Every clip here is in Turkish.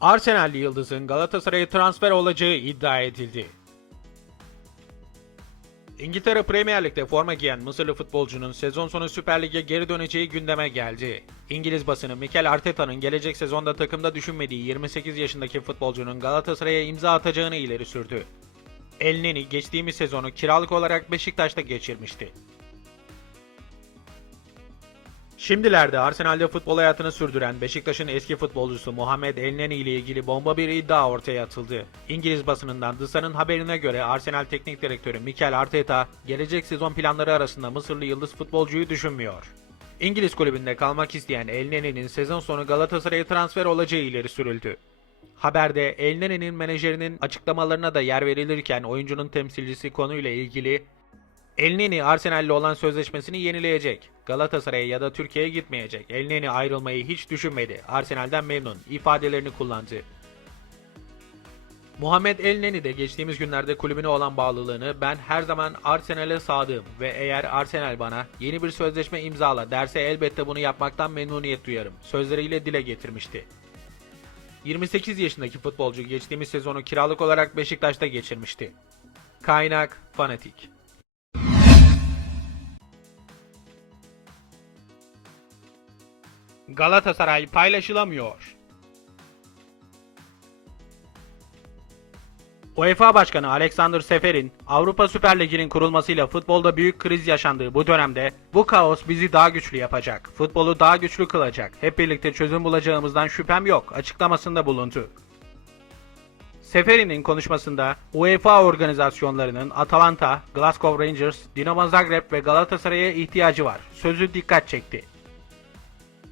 Arsenal'li yıldızın Galatasaray'a transfer olacağı iddia edildi. İngiltere Premier Lig'de forma giyen Mısırlı futbolcunun sezon sonu Süper Lig'e geri döneceği gündeme geldi. İngiliz basını Mikel Arteta'nın gelecek sezonda takımda düşünmediği 28 yaşındaki futbolcunun Galatasaray'a imza atacağını ileri sürdü. Elneni geçtiğimiz sezonu kiralık olarak Beşiktaş'ta geçirmişti. Şimdilerde Arsenal'de futbol hayatını sürdüren Beşiktaş'ın eski futbolcusu Muhammed Elneni ile ilgili bomba bir iddia ortaya atıldı. İngiliz basınından The Sun'ın haberine göre Arsenal Teknik Direktörü Mikel Arteta, gelecek sezon planları arasında Mısırlı yıldız futbolcuyu düşünmüyor. İngiliz kulübünde kalmak isteyen Elneni'nin sezon sonu Galatasaray'a transfer olacağı ileri sürüldü. Haberde Elneni'nin menajerinin açıklamalarına da yer verilirken oyuncunun temsilcisi konuyla ilgili Elneni Arsenal'le olan sözleşmesini yenileyecek. Galatasaray'a ya da Türkiye'ye gitmeyecek. Elneni ayrılmayı hiç düşünmedi. Arsenal'den memnun ifadelerini kullandı. Muhammed Elneni de geçtiğimiz günlerde kulübüne olan bağlılığını ben her zaman Arsenal'e sadığım ve eğer Arsenal bana yeni bir sözleşme imzala derse elbette bunu yapmaktan memnuniyet duyarım sözleriyle dile getirmişti. 28 yaşındaki futbolcu geçtiğimiz sezonu kiralık olarak Beşiktaş'ta geçirmişti. Kaynak Fanatik Galatasaray paylaşılamıyor. UEFA Başkanı Alexander Seferin, Avrupa Süper Ligi'nin kurulmasıyla futbolda büyük kriz yaşandığı bu dönemde bu kaos bizi daha güçlü yapacak, futbolu daha güçlü kılacak, hep birlikte çözüm bulacağımızdan şüphem yok açıklamasında bulundu. Seferi'nin konuşmasında UEFA organizasyonlarının Atalanta, Glasgow Rangers, Dinamo Zagreb ve Galatasaray'a ihtiyacı var. Sözü dikkat çekti.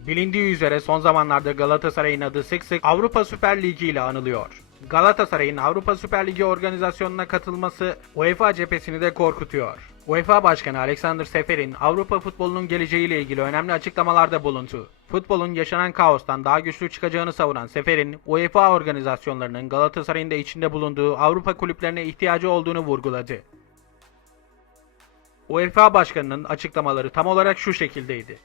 Bilindiği üzere son zamanlarda Galatasaray'ın adı sık sık Avrupa Süper Ligi ile anılıyor. Galatasaray'ın Avrupa Süper Ligi organizasyonuna katılması UEFA cephesini de korkutuyor. UEFA Başkanı Alexander Seferin Avrupa futbolunun geleceğiyle ilgili önemli açıklamalarda bulundu. Futbolun yaşanan kaostan daha güçlü çıkacağını savunan Seferin, UEFA organizasyonlarının Galatasaray'ın da içinde bulunduğu Avrupa kulüplerine ihtiyacı olduğunu vurguladı. UEFA Başkanı'nın açıklamaları tam olarak şu şekildeydi.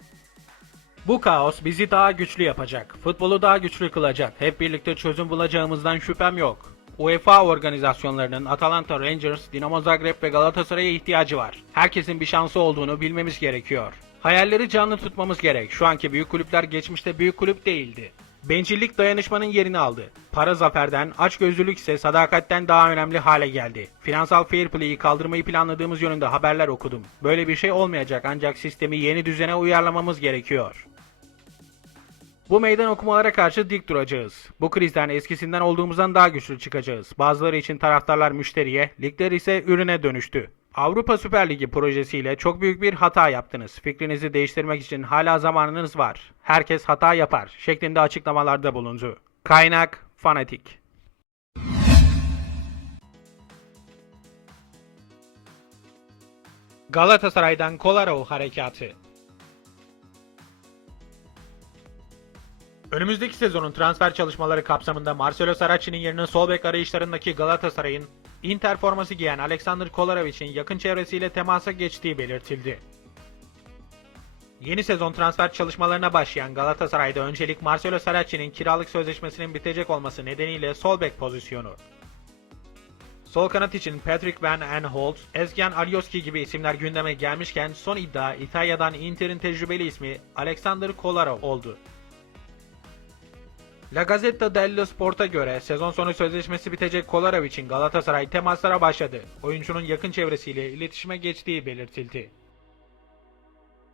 Bu kaos bizi daha güçlü yapacak. Futbolu daha güçlü kılacak. Hep birlikte çözüm bulacağımızdan şüphem yok. UEFA organizasyonlarının Atalanta Rangers, Dinamo Zagreb ve Galatasaray'a ihtiyacı var. Herkesin bir şansı olduğunu bilmemiz gerekiyor. Hayalleri canlı tutmamız gerek. Şu anki büyük kulüpler geçmişte büyük kulüp değildi. Bencillik dayanışmanın yerini aldı. Para zaferden, açgözlülük ise sadakatten daha önemli hale geldi. Finansal fair play'i kaldırmayı planladığımız yönünde haberler okudum. Böyle bir şey olmayacak ancak sistemi yeni düzene uyarlamamız gerekiyor. Bu meydan okumalara karşı dik duracağız. Bu krizden eskisinden olduğumuzdan daha güçlü çıkacağız. Bazıları için taraftarlar müşteriye, ligler ise ürüne dönüştü. Avrupa Süper Ligi projesiyle çok büyük bir hata yaptınız. Fikrinizi değiştirmek için hala zamanınız var. Herkes hata yapar şeklinde açıklamalarda bulundu. Kaynak Fanatik Galatasaray'dan Kolarov harekatı Önümüzdeki sezonun transfer çalışmaları kapsamında Marcelo Saracchi'nin yerine sol bek arayışlarındaki Galatasaray'ın Inter forması giyen Alexander Kolarovic'in yakın çevresiyle temasa geçtiği belirtildi. Yeni sezon transfer çalışmalarına başlayan Galatasaray'da öncelik Marcelo Saracchi'nin kiralık sözleşmesinin bitecek olması nedeniyle sol bek pozisyonu. Sol kanat için Patrick Van Aanholt, Ezgen Alioski gibi isimler gündeme gelmişken son iddia İtalya'dan Inter'in tecrübeli ismi Alexander Kolarov oldu. La Gazzetta dello Sport'a göre sezon sonu sözleşmesi bitecek Kolarov için Galatasaray temaslara başladı. Oyuncunun yakın çevresiyle iletişime geçtiği belirtildi.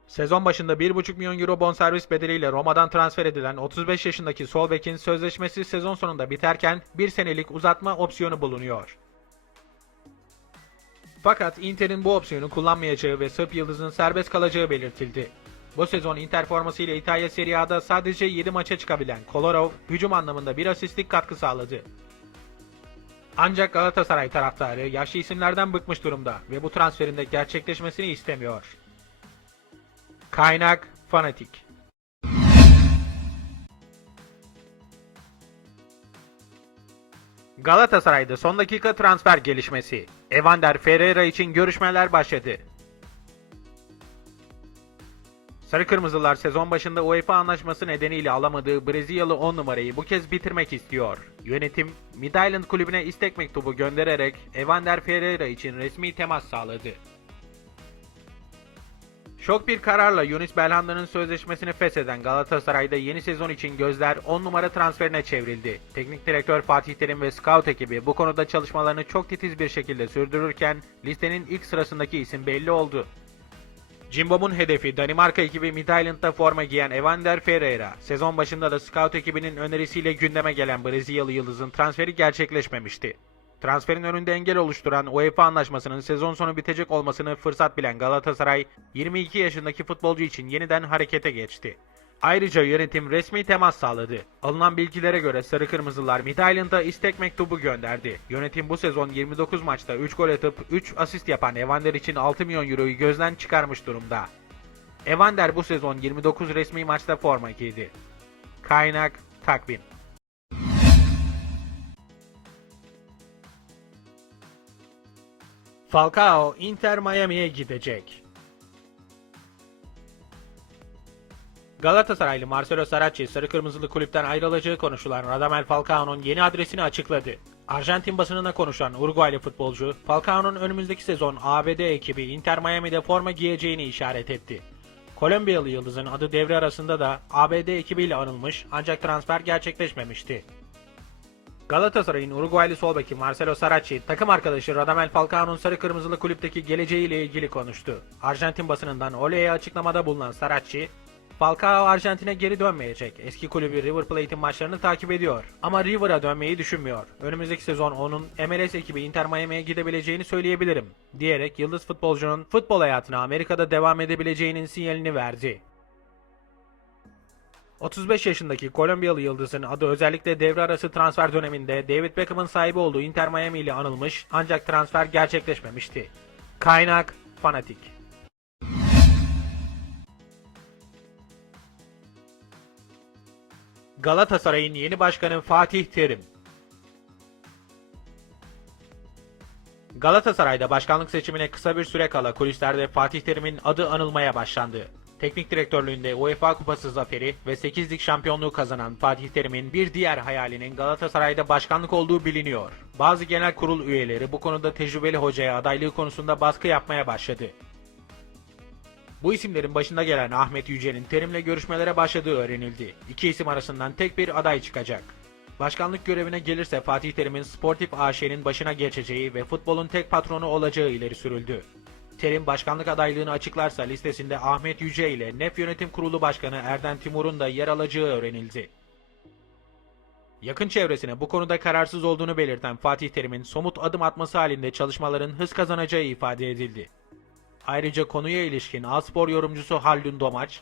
Sezon başında 1,5 milyon euro bonservis bedeliyle Roma'dan transfer edilen 35 yaşındaki sol bekin sözleşmesi sezon sonunda biterken bir senelik uzatma opsiyonu bulunuyor. Fakat Inter'in bu opsiyonu kullanmayacağı ve Sırp Yıldız'ın serbest kalacağı belirtildi. Bu sezon Inter formasıyla İtalya Serie A'da sadece 7 maça çıkabilen Kolarov, hücum anlamında bir asistlik katkı sağladı. Ancak Galatasaray taraftarı yaşlı isimlerden bıkmış durumda ve bu transferin de gerçekleşmesini istemiyor. Kaynak Fanatik Galatasaray'da son dakika transfer gelişmesi. Evander Ferreira için görüşmeler başladı. Sarı Kırmızılar sezon başında UEFA anlaşması nedeniyle alamadığı Brezilyalı 10 numarayı bu kez bitirmek istiyor. Yönetim, Midland kulübüne istek mektubu göndererek Evander Ferreira için resmi temas sağladı. Şok bir kararla Yunus Belhanda'nın sözleşmesini fesheden Galatasaray'da yeni sezon için gözler 10 numara transferine çevrildi. Teknik direktör Fatih Terim ve scout ekibi bu konuda çalışmalarını çok titiz bir şekilde sürdürürken listenin ilk sırasındaki isim belli oldu. Cimbom'un hedefi Danimarka ekibi Midtjylland'da forma giyen Evander Ferreira. Sezon başında da scout ekibinin önerisiyle gündeme gelen Brezilyalı yıldızın transferi gerçekleşmemişti. Transferin önünde engel oluşturan UEFA anlaşmasının sezon sonu bitecek olmasını fırsat bilen Galatasaray, 22 yaşındaki futbolcu için yeniden harekete geçti. Ayrıca yönetim resmi temas sağladı. Alınan bilgilere göre Sarı Kırmızılar Midtjylland'a istek mektubu gönderdi. Yönetim bu sezon 29 maçta 3 gol atıp 3 asist yapan Evander için 6 milyon euroyu gözden çıkarmış durumda. Evander bu sezon 29 resmi maçta forma giydi. Kaynak Takvim Falcao Inter Miami'ye gidecek. Galatasaraylı Marcelo Saracchi sarı kırmızılı kulüpten ayrılacağı konuşulan Radamel Falcao'nun yeni adresini açıkladı. Arjantin basınına konuşan Uruguaylı futbolcu, Falcao'nun önümüzdeki sezon ABD ekibi Inter Miami'de forma giyeceğini işaret etti. Kolombiyalı yıldızın adı devre arasında da ABD ekibiyle anılmış ancak transfer gerçekleşmemişti. Galatasaray'ın Uruguaylı sol beki Marcelo Saracchi, takım arkadaşı Radamel Falcao'nun sarı kırmızılı kulüpteki geleceğiyle ilgili konuştu. Arjantin basınından Ole'ye açıklamada bulunan Saracchi, Falcao Arjantin'e geri dönmeyecek. Eski kulübü River Plate'in maçlarını takip ediyor. Ama River'a dönmeyi düşünmüyor. Önümüzdeki sezon onun MLS ekibi Inter Miami'ye gidebileceğini söyleyebilirim. Diyerek yıldız futbolcunun futbol hayatına Amerika'da devam edebileceğinin sinyalini verdi. 35 yaşındaki Kolombiyalı yıldızın adı özellikle devre arası transfer döneminde David Beckham'ın sahibi olduğu Inter Miami ile anılmış ancak transfer gerçekleşmemişti. Kaynak Fanatik Galatasaray'ın yeni başkanı Fatih Terim Galatasaray'da başkanlık seçimine kısa bir süre kala kulislerde Fatih Terim'in adı anılmaya başlandı. Teknik direktörlüğünde UEFA Kupası zaferi ve 8 lig şampiyonluğu kazanan Fatih Terim'in bir diğer hayalinin Galatasaray'da başkanlık olduğu biliniyor. Bazı genel kurul üyeleri bu konuda tecrübeli hocaya adaylığı konusunda baskı yapmaya başladı. Bu isimlerin başında gelen Ahmet Yücel'in Terim'le görüşmelere başladığı öğrenildi. İki isim arasından tek bir aday çıkacak. Başkanlık görevine gelirse Fatih Terim'in Sportif AŞ'nin başına geçeceği ve futbolun tek patronu olacağı ileri sürüldü. Terim başkanlık adaylığını açıklarsa listesinde Ahmet Yüce ile NEF Yönetim Kurulu Başkanı Erden Timur'un da yer alacağı öğrenildi. Yakın çevresine bu konuda kararsız olduğunu belirten Fatih Terim'in somut adım atması halinde çalışmaların hız kazanacağı ifade edildi. Ayrıca konuya ilişkin A-Spor yorumcusu Haldun Domaç,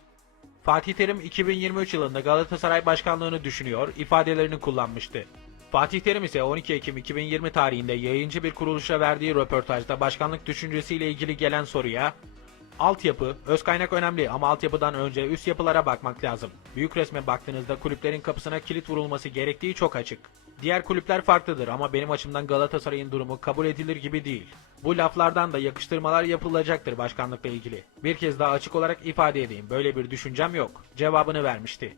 Fatih Terim 2023 yılında Galatasaray başkanlığını düşünüyor ifadelerini kullanmıştı. Fatih Terim ise 12 Ekim 2020 tarihinde yayıncı bir kuruluşa verdiği röportajda başkanlık düşüncesiyle ilgili gelen soruya Altyapı, öz kaynak önemli ama altyapıdan önce üst yapılara bakmak lazım. Büyük resme baktığınızda kulüplerin kapısına kilit vurulması gerektiği çok açık. Diğer kulüpler farklıdır ama benim açımdan Galatasaray'ın durumu kabul edilir gibi değil. Bu laflardan da yakıştırmalar yapılacaktır başkanlıkla ilgili. Bir kez daha açık olarak ifade edeyim. Böyle bir düşüncem yok. Cevabını vermişti.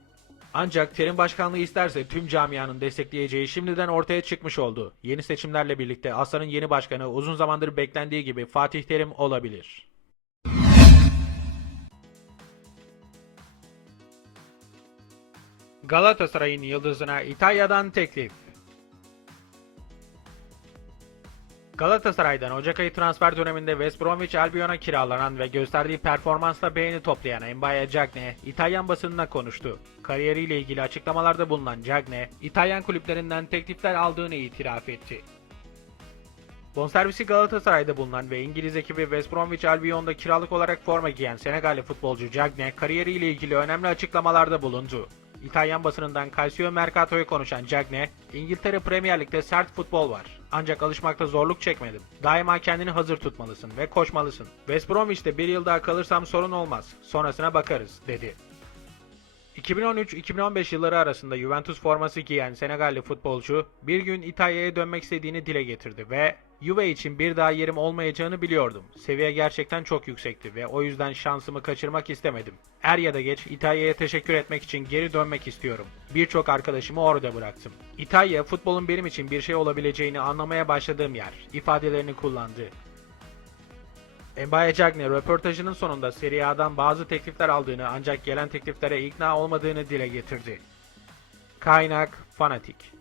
Ancak terim başkanlığı isterse tüm camianın destekleyeceği şimdiden ortaya çıkmış oldu. Yeni seçimlerle birlikte Aslan'ın yeni başkanı uzun zamandır beklendiği gibi Fatih Terim olabilir. Galatasaray'ın yıldızına İtalya'dan teklif. Galatasaray'dan Ocak ayı transfer döneminde West Bromwich Albion'a kiralanan ve gösterdiği performansla beğeni toplayan Mbaye Cagne, İtalyan basınına konuştu. Kariyeriyle ilgili açıklamalarda bulunan Cagne, İtalyan kulüplerinden teklifler aldığını itiraf etti. Bonservisi Galatasaray'da bulunan ve İngiliz ekibi West Bromwich Albion'da kiralık olarak forma giyen Senegalli futbolcu Cagne, kariyeriyle ilgili önemli açıklamalarda bulundu. İtalyan basınından Calcio Mercato'yu konuşan Cagne, İngiltere Premier Lig'de sert futbol var. Ancak alışmakta zorluk çekmedim. Daima kendini hazır tutmalısın ve koşmalısın. West Bromwich'te bir yıl daha kalırsam sorun olmaz. Sonrasına bakarız, dedi. 2013-2015 yılları arasında Juventus forması giyen Senegalli futbolcu bir gün İtalya'ya dönmek istediğini dile getirdi ve Juve için bir daha yerim olmayacağını biliyordum. Seviye gerçekten çok yüksekti ve o yüzden şansımı kaçırmak istemedim. Er ya da geç İtalya'ya teşekkür etmek için geri dönmek istiyorum. Birçok arkadaşımı orada bıraktım. İtalya futbolun benim için bir şey olabileceğini anlamaya başladığım yer ifadelerini kullandı. Mbaye Cagney röportajının sonunda Serie A'dan bazı teklifler aldığını ancak gelen tekliflere ikna olmadığını dile getirdi. Kaynak Fanatik